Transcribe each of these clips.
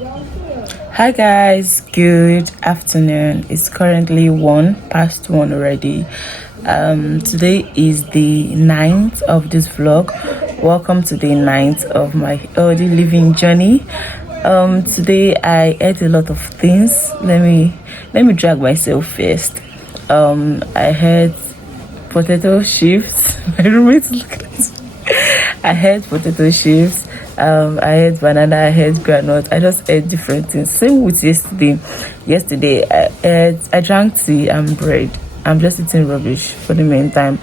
Hi guys, good afternoon. It's currently 1 past 1 already. Today is the 9th of this vlog. Welcome to the 9th of my healthy living journey. Today I ate a lot of things. Let me drag myself first. I had potato chips. My roommates look at it. I had potato chips. I had banana. I had granite. I just ate different things. Same with yesterday. Yesterday I drank tea and bread. I'm just eating rubbish for the meantime.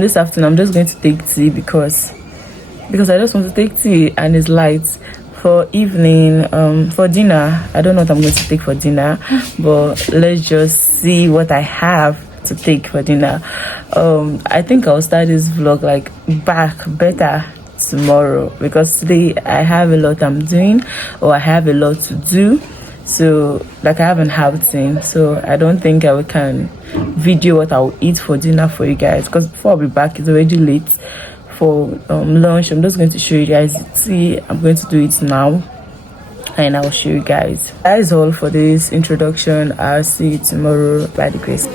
This afternoon I'm just going to take tea because I just want to take tea and it's light. For evening, for dinner, I don't know what I'm going to take for dinner, but let's just see what I have to take for dinner. I think I'll start this vlog like back better tomorrow because today I have a lot I'm doing, or I have a lot to do. So like I haven't had time, so I don't think I can video what I'll eat for dinner for you guys, because before I'll be back it's already late for lunch. I'm just going to show you guys the tea. I'm going to do it now and I'll show you guys. That is all for this introduction. I'll see you tomorrow by the grace.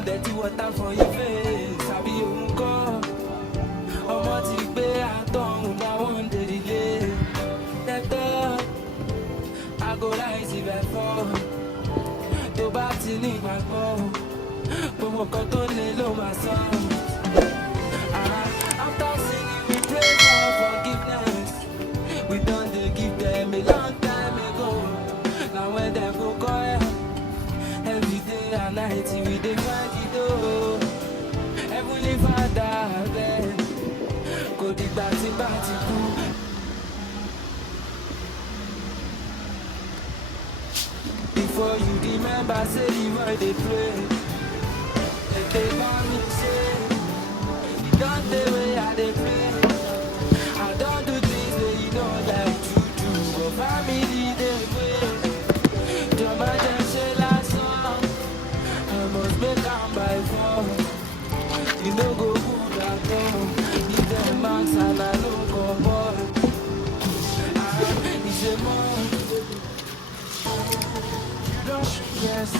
Dirty water for your face, I be your call. I'm not to be I don't want to delay. That I go rise if I fall. The body need my phone, but what got to lay my song. After singing, we pray for forgiveness. We done they give them a long time ago. Now when they go quiet, every day and night we dey find it though. Heavenly Father, then go dig back to cool. Before you remember, say the word they pray. If they want me say, you don't the way I they pray. I don't do things that you don't like to do. But family they pray. Your majesty last song, I must make am by force. You know go good at all. Give them marks and I know go boy. It's a month. Yes.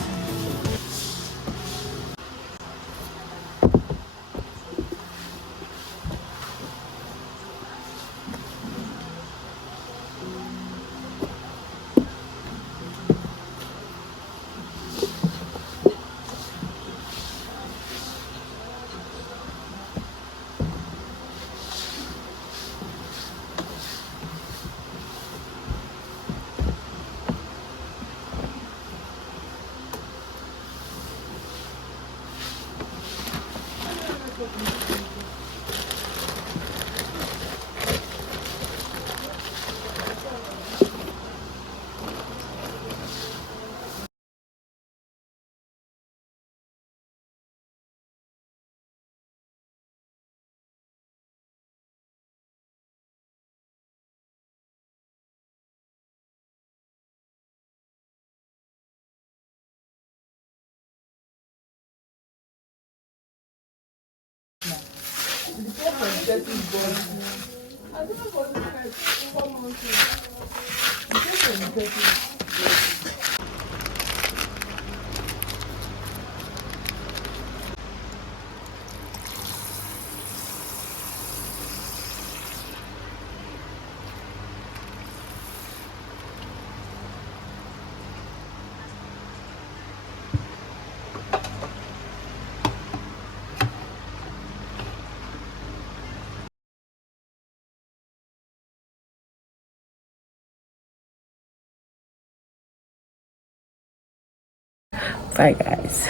Bye guys.